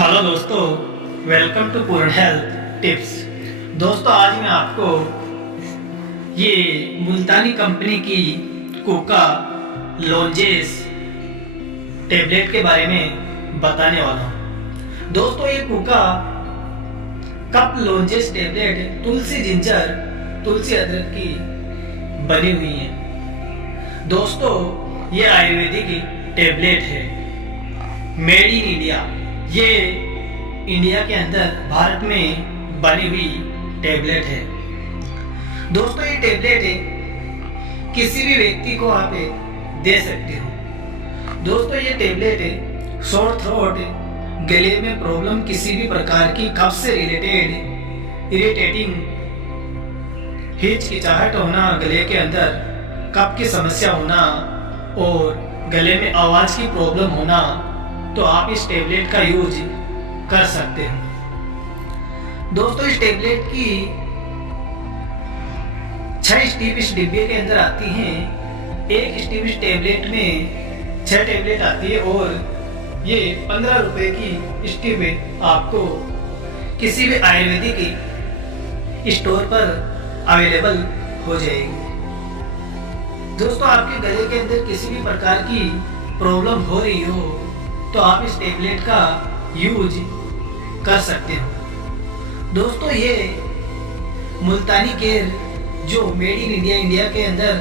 Hello दोस्तों, welcome to पूर्ण health tips. दोस्तों, आज मैं आपको ये मुल्तानी कंपनी की कुका लॉन्जेस टेबलेट के बारे में बताने वाला हूँ। दोस्तों, ये कुका कप लॉन्जेस टेबलेट तुलसी जिंजर तुलसी अदरक की बनी हुई है। दोस्तों, ये आयुर्वेदिक टेबलेट है, मेड इन इंडिया। ये इंडिया के अंदर भारत में बनी हुई टेबलेट है। दोस्तों, ये टेबलेट है किसी भी व्यक्ति को आप दे सकते हो। दोस्तों, ये टेबलेट है सोर थ्रोट, गले में प्रॉब्लम, किसी भी प्रकार की कफ से रिलेटेड इरिटेटिंग हिचकिचाहट होना, गले के अंदर कफ की समस्या होना और गले में आवाज की प्रॉब्लम होना, तो आप इस टेबलेट का यूज कर सकते हो। दोस्तों, इस टेबलेट की 6 स्ट्रिप इस डिब्बे के अंदर आती हैं। एक स्ट्रिप इस टेबलेट में 6 टेबलेट आती है और ये 15 रुपए की स्ट्रिप आपको किसी भी आयुर्वेदिक स्टोर पर अवेलेबल हो जाएगी। दोस्तों, आपके गले के अंदर किसी भी प्रकार की प्रॉब्लम हो रही हो तो आप इस टेबलेट का यूज कर सकते हो। दोस्तों, ये मुल्तानी केयर जो मेड इन इंडिया के अंदर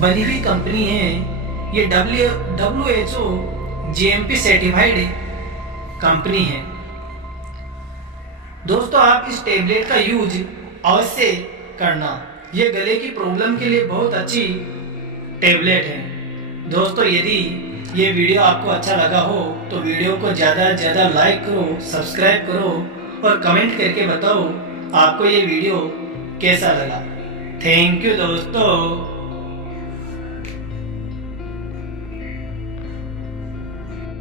बनी हुई कंपनी है, ये WHO GMP सर्टिफाइड कंपनी है। दोस्तों, आप इस टेबलेट का यूज अवश्य करना। ये गले की प्रॉब्लम के लिए बहुत अच्छी टेबलेट है। दोस्तों, यदि ये वीडियो आपको अच्छा लगा हो तो वीडियो को ज़्यादा से ज़्यादा लाइक करो, सब्सक्राइब करो और कमेंट करके बताओ आपको ये वीडियो कैसा लगा। थैंक यू दोस्तों।